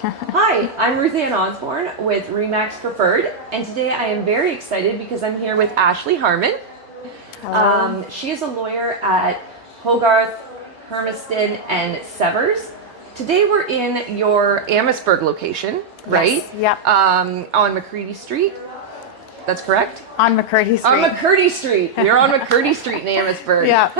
Hi, I'm RuthAnn Osborne with Remax Preferred, and today I am very excited because I'm here with Ashley Harmon. Hello. She is a lawyer at Hogarth Hermiston and Severs. Today we're in your Amherstburg location, right? Yes. Yep. On McCready Street. That's correct? On McCurdy On Street. McCurdy Street. We're on McCurdy Street in Amherstburg. Yeah.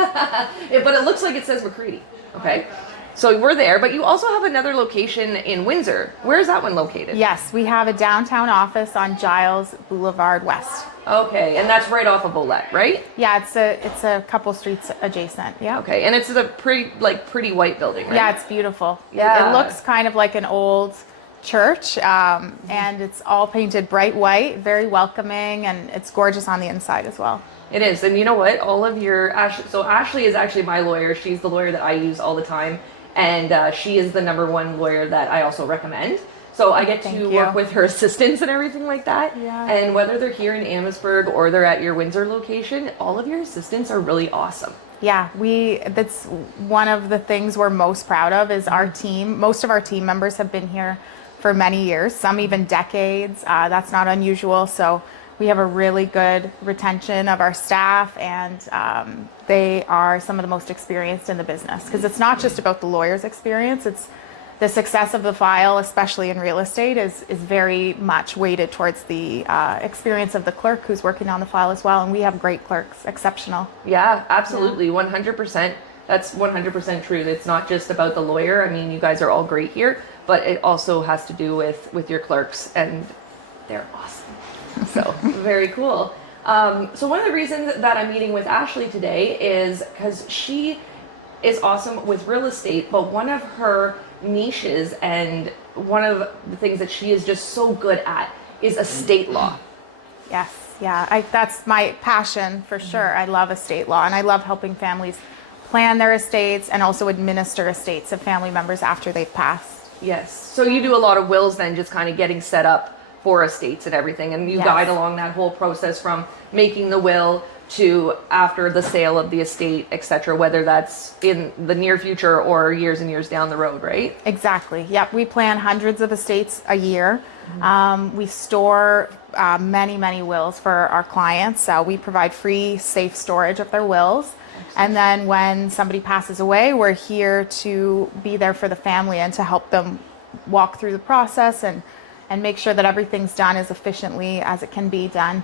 But it looks like it says McCready. Okay. So we're there, but you also have another location in Windsor. Where is that one located? Yes, we have a downtown office on Giles Boulevard West. Okay, and that's right off of Bolette, right? Yeah, it's a couple streets adjacent. Yeah. Okay, and it's a pretty white building, right? Yeah, it's beautiful. Yeah. It looks kind of like an old church, and it's all painted bright white, very welcoming, and it's gorgeous on the inside as well. It is, and you know what? All of your so Ashley is actually my lawyer. She's the lawyer that I use all the time, and she is the #1 lawyer that I also recommend. So I get to work with her assistants and everything like that. Yeah. And whether they're here in Amherstburg or they're at your Windsor location, all of your assistants are really awesome. Yeah, that's one of the things we're most proud of is our team. Most of our team members have been here for many years, some even decades. That's not unusual. So we have a really good retention of our staff, and they are some of the most experienced in the business, because it's not just about the lawyer's experience. It's the success of the file, especially in real estate, is very much weighted towards the experience of the clerk who's working on the file as well. And we have great clerks, exceptional. Yeah, absolutely, 100%. That's 100% true. It's not just about the lawyer. I mean, you guys are all great here, but it also has to do with your clerks, and they're awesome. So very cool. So one of the reasons that I'm meeting with Ashley today is because she is awesome with real estate, but one of her niches and one of the things that she is just so good at is estate law. Yes, yeah, that's my passion for sure. I love estate law, and I love helping families plan their estates and also administer estates of family members after they've passed. Yes. So you do a lot of wills then, just kind of getting set up for estates and everything, and you guide along that whole process from making the will to after the sale of the estate, etc., whether that's in the near future or years and years down the road, right? Exactly. Yep. We plan hundreds of estates a year. We store many wills for our clients. We provide free, safe storage of their wills. And then when somebody passes away, we're here to be there for the family and to help them walk through the process and make sure that everything's done as efficiently as it can be done.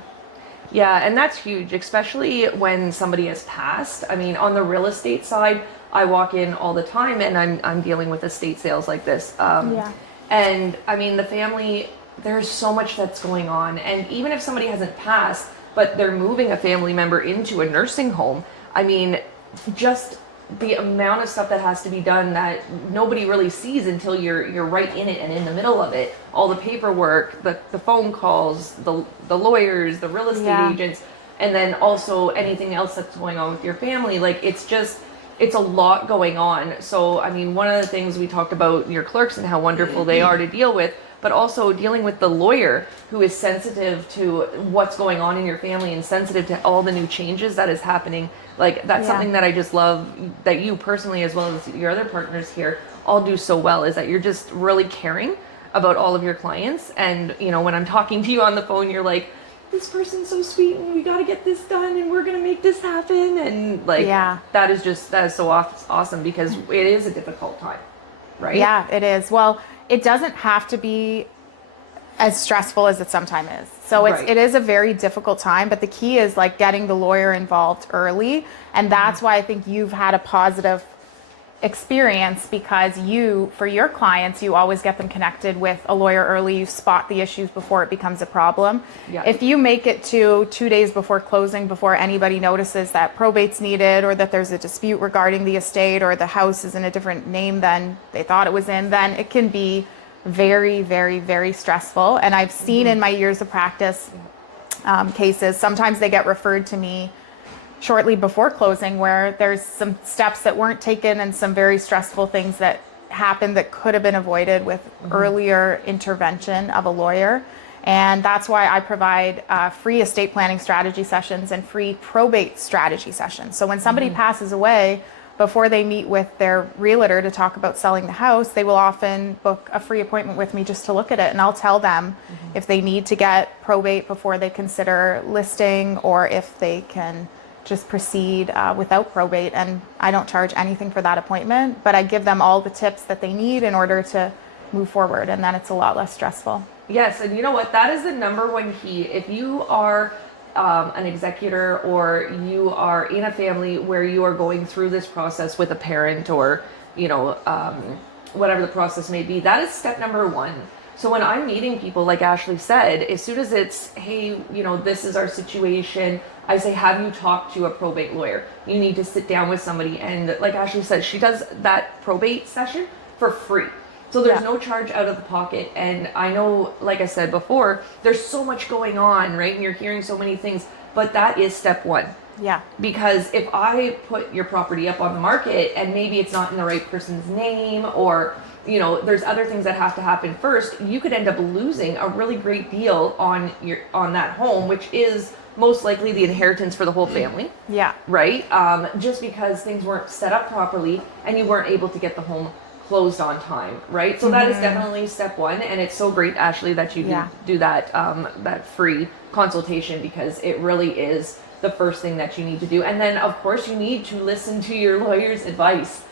Yeah, and that's huge, especially when somebody has passed. I mean, on the real estate side, I walk in all the time and I'm dealing with estate sales like this. And I mean, the family, there's so much that's going on. And even if somebody hasn't passed, but they're moving a family member into a nursing home, I mean, just the amount of stuff that has to be done that nobody really sees until you're right in it and in the middle of it. All the paperwork, the phone calls, the lawyers, the real estate agents, and then also anything else that's going on with your family. Like, it's a lot going on. So I mean, one of the things we talked about your clerks and how wonderful they are to deal with, but also dealing with the lawyer who is sensitive to what's going on in your family and sensitive to all the new changes that is happening. Like, that's something that I just love that you personally, as well as your other partners here, all do so well, is that you're just really caring about all of your clients. And, you know, when I'm talking to you on the phone, you're like, this person's so sweet and we got to get this done and we're going to make this happen. And like, that is so awesome, because it is a difficult time, right? Yeah, it is. Well, it doesn't have to be as stressful as it sometimes is. So it is a very difficult time, but the key is like getting the lawyer involved early. And that's why I think you've had a positive experience, because for your clients, you always get them connected with a lawyer early. You spot the issues before it becomes a problem. If you make it to 2 days before closing, before anybody notices that probate's needed or that there's a dispute regarding the estate or the house is in a different name than they thought it was in, then it can be very stressful. And I've seen in my years of practice cases, sometimes they get referred to me shortly before closing where there's some steps that weren't taken and some very stressful things that happened that could have been avoided with earlier intervention of a lawyer. And that's why I provide free estate planning strategy sessions and free probate strategy sessions. So when somebody passes away, before they meet with their realtor to talk about selling the house, they will often book a free appointment with me just to look at it. And I'll tell them if they need to get probate before they consider listing, or if they can just proceed without probate. And I don't charge anything for that appointment, but I give them all the tips that they need in order to move forward. And then it's a lot less stressful. Yes, and you know what? That is the number one key. If you are an executor, or you are in a family where you are going through this process with a parent, or whatever the process may be, that is step number one. So when I'm meeting people, like Ashley said, as soon as it's, hey, this is our situation, I say, have you talked to a probate lawyer? You need to sit down with somebody. And like Ashley said, she does that probate session for free. So there's no charge out of the pocket. And I know, like I said before, there's so much going on, right? And you're hearing so many things, but that is step one. Yeah. Because if I put your property up on the market and maybe it's not in the right person's name, or, there's other things that have to happen first, you could end up losing a really great deal on that home, which is most likely the inheritance for the whole family. Yeah. Right? Just because things weren't set up properly and you weren't able to get the home closed on time, right? So that is definitely step one, and it's so great, Ashley, that you do that that free consultation, because it really is the first thing that you need to do. And then of course you need to listen to your lawyer's advice.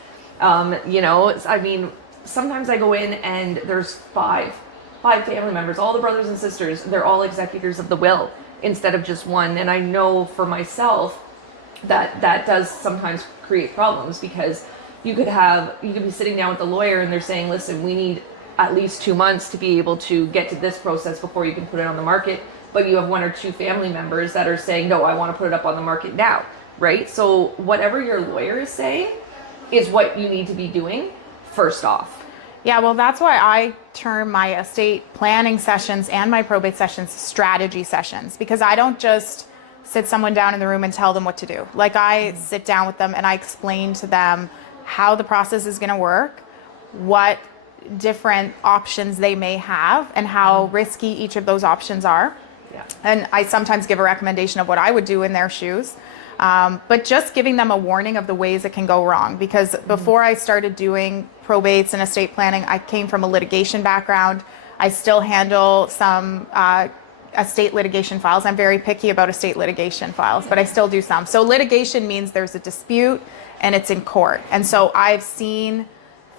Sometimes I go in and there's five family members, all the brothers and sisters, they're all executors of the will instead of just one. And I know for myself that does sometimes create problems, because you could be sitting down with the lawyer and they're saying, listen, we need at least 2 months to be able to get to this process before you can put it on the market. But you have 1 or 2 family members that are saying, no, I want to put it up on the market now, right? So whatever your lawyer is saying is what you need to be doing first off. Yeah, well, that's why I term my estate planning sessions and my probate sessions strategy sessions, because I don't just sit someone down in the room and tell them what to do. Like, I sit down with them and I explain to them how the process is going to work, what different options they may have, and how risky each of those options are. Yeah. And I sometimes give a recommendation of what I would do in their shoes. But just giving them a warning of the ways it can go wrong. Because before I started doing probates and estate planning, I came from a litigation background. I still handle some estate litigation files. I'm very picky about estate litigation files, but I still do some. So litigation means there's a dispute and it's in court. And so I've seen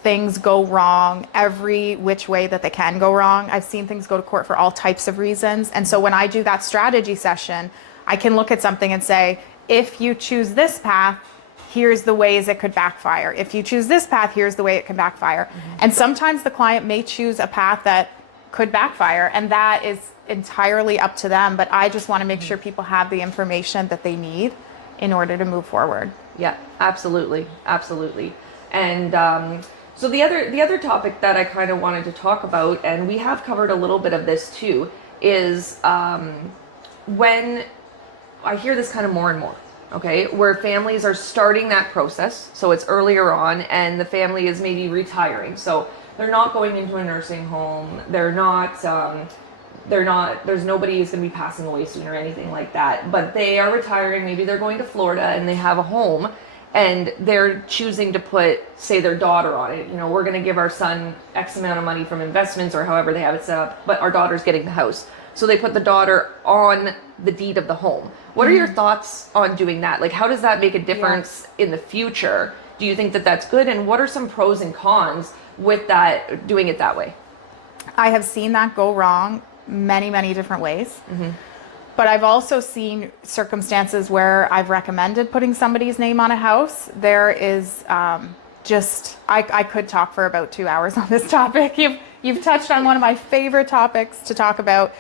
things go wrong every which way that they can go wrong. I've seen things go to court for all types of reasons. And so when I do that strategy session, I can look at something and say, if you choose this path, here's the ways it could backfire. If you choose this path, here's the way it can backfire. And sometimes the client may choose a path that could backfire, and that is entirely up to them. But I just want to make sure people have the information that they need in order to move forward. Yeah, absolutely. Absolutely. And so the other topic that I kind of wanted to talk about, and we have covered a little bit of this too, is when I hear this kind of more and more, okay, where families are starting that process. So it's earlier on and the family is maybe retiring. So they're not going into a nursing home. They're not, there's nobody who's going to be passing away soon or anything like that, but they are retiring. Maybe they're going to Florida and they have a home and they're choosing to put, say, their daughter on it. We're going to give our son X amount of money from investments or however they have it set up, but our daughter's getting the house. So they put the daughter on the deed of the home. What are your thoughts on doing that? Like, how does that make a difference in the future? Do you think that that's good? And what are some pros and cons with that, doing it that way? I have seen that go wrong many, many different ways. But I've also seen circumstances where I've recommended putting somebody's name on a house. There is I could talk for about 2 hours on this topic. You've touched on one of my favorite topics to talk about.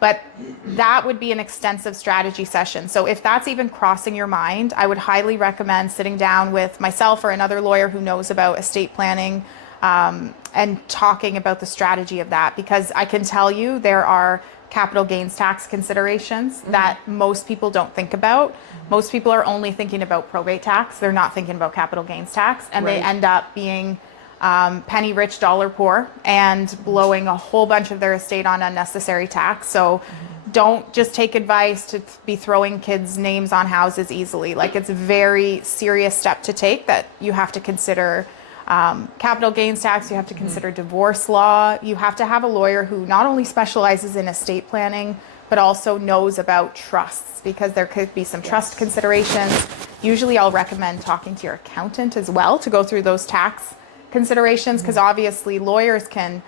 But that would be an extensive strategy session. So if that's even crossing your mind, I would highly recommend sitting down with myself or another lawyer who knows about estate planning and talking about the strategy of that. Because I can tell you there are capital gains tax considerations that most people don't think about. Most people are only thinking about probate tax. They're not thinking about capital gains tax. And they end up being penny rich, dollar poor, and blowing a whole bunch of their estate on unnecessary tax. So don't just take advice to be throwing kids' names on houses easily. Like, it's a very serious step to take that you have to consider capital gains tax, you have to consider divorce law, you have to have a lawyer who not only specializes in estate planning, but also knows about trusts, because there could be some trust considerations. Usually I'll recommend talking to your accountant as well to go through those tax considerations, because obviously lawyers can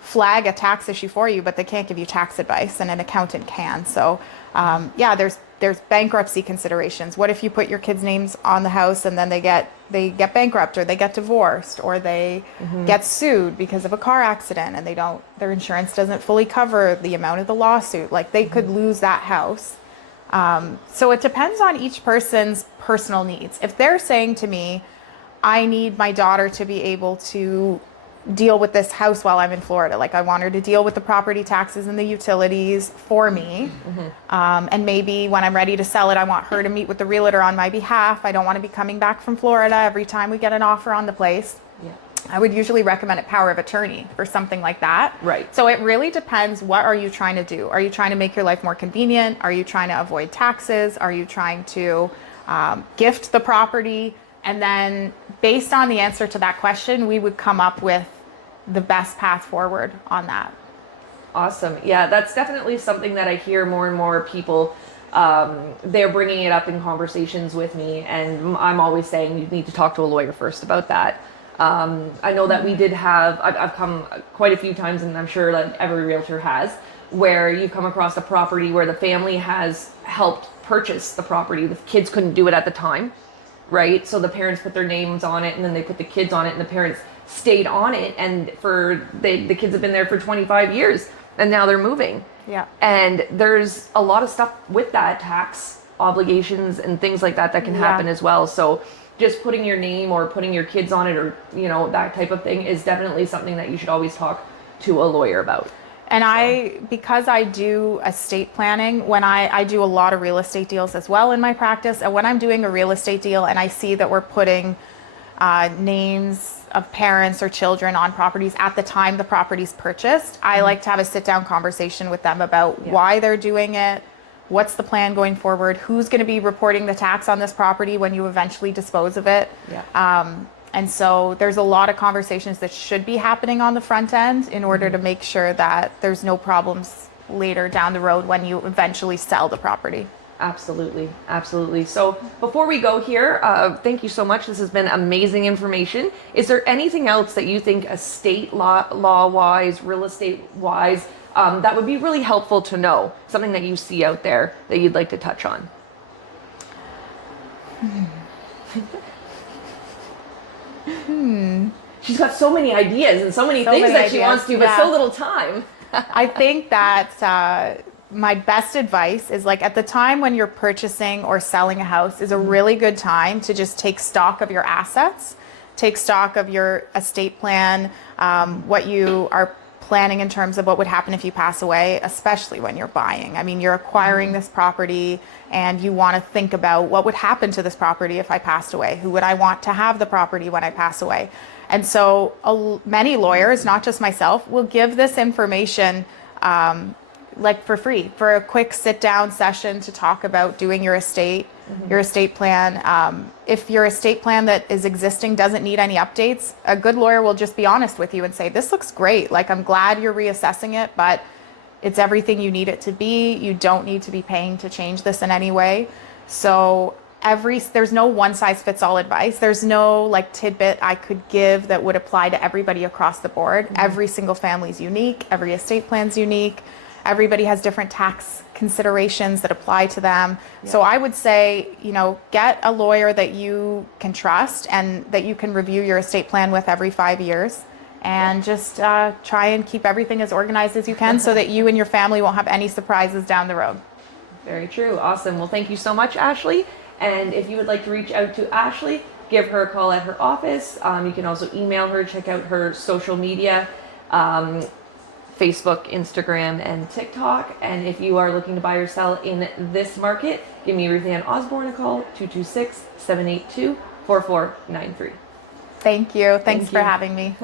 flag a tax issue for you, but they can't give you tax advice, and an accountant can. So yeah, there's bankruptcy considerations. What if you put your kids' names on the house and then they get bankrupt, or they get divorced, or they get sued because of a car accident and their insurance doesn't fully cover the amount of the lawsuit? Like, they could lose that house. So it depends on each person's personal needs. If they're saying to me, I need my daughter to be able to deal with this house while I'm in Florida. Like, I want her to deal with the property taxes and the utilities for me. And maybe when I'm ready to sell it, I want her to meet with the realtor on my behalf. I don't want to be coming back from Florida every time we get an offer on the place. Yeah. I would usually recommend a power of attorney for something like that. Right. So it really depends. What are you trying to do? Are you trying to make your life more convenient? Are you trying to avoid taxes? Are you trying to gift the property? And then based on the answer to that question, we would come up with the best path forward on that. Awesome. Yeah, that's definitely something that I hear more and more people, they're bringing it up in conversations with me, and I'm always saying you need to talk to a lawyer first about that. I know that we did have, I've come quite a few times, and I'm sure that every realtor has, where you come across a property where the family has helped purchase the property. The kids couldn't do it at the time, right? So the parents put their names on it, and then they put the kids on it, and the parents stayed on it, and the kids have been there for 25 years, and now they're moving. Yeah. And there's a lot of stuff with that, tax obligations and things like that can happen as well. So just putting your name or putting your kids on it, or that type of thing, is definitely something that you should always talk to a lawyer about. And because I do estate planning, when I do a lot of real estate deals as well in my practice, and when I'm doing a real estate deal and I see that we're putting names of parents or children on properties at the time the property's purchased, I like to have a sit-down conversation with them about why they're doing it, what's the plan going forward, who's going to be reporting the tax on this property when you eventually dispose of it. And so there's a lot of conversations that should be happening on the front end in order to make sure that there's no problems later down the road when you eventually sell the property. Absolutely. Absolutely. So before we go here, thank you so much. This has been amazing information. Is there anything else that you think estate law-wise, real estate-wise, that would be really helpful to know? Something that you see out there that you'd like to touch on? She's got so many ideas and so many things that she wants to do, but so little time. I think that my best advice is, like, at the time when you're purchasing or selling a house is a really good time to just take stock of your assets, take stock of your estate plan, what you are planning in terms of what would happen if you pass away, especially when you're buying. I mean, you're acquiring this property and you want to think about what would happen to this property if I passed away. Who would I want to have the property when I pass away? And so many lawyers, not just myself, will give this information like for free, for a quick sit-down session to talk about doing your estate plan. If your estate plan that is existing doesn't need any updates, a good lawyer will just be honest with you and say, this looks great. Like, I'm glad you're reassessing it, but it's everything you need it to be. You don't need to be paying to change this in any way. So there's no one-size-fits-all advice. There's no like tidbit I could give that would apply to everybody across the board. Every single family is unique. Every estate plan's unique. Everybody has different tax considerations that apply to them. So I would say, get a lawyer that you can trust and that you can review your estate plan with every 5 years, and just try and keep everything as organized as you can so that you and your family won't have any surprises down the road. Very true. Awesome. Well, thank you so much, Ashley. And if you would like to reach out to Ashley, give her a call at her office. You can also email her, check out her social media. Facebook, Instagram, and TikTok. And if you are looking to buy or sell in this market, give me RuthAnn Osborne a call, 226-782-4493. Thank you. Thanks for having me.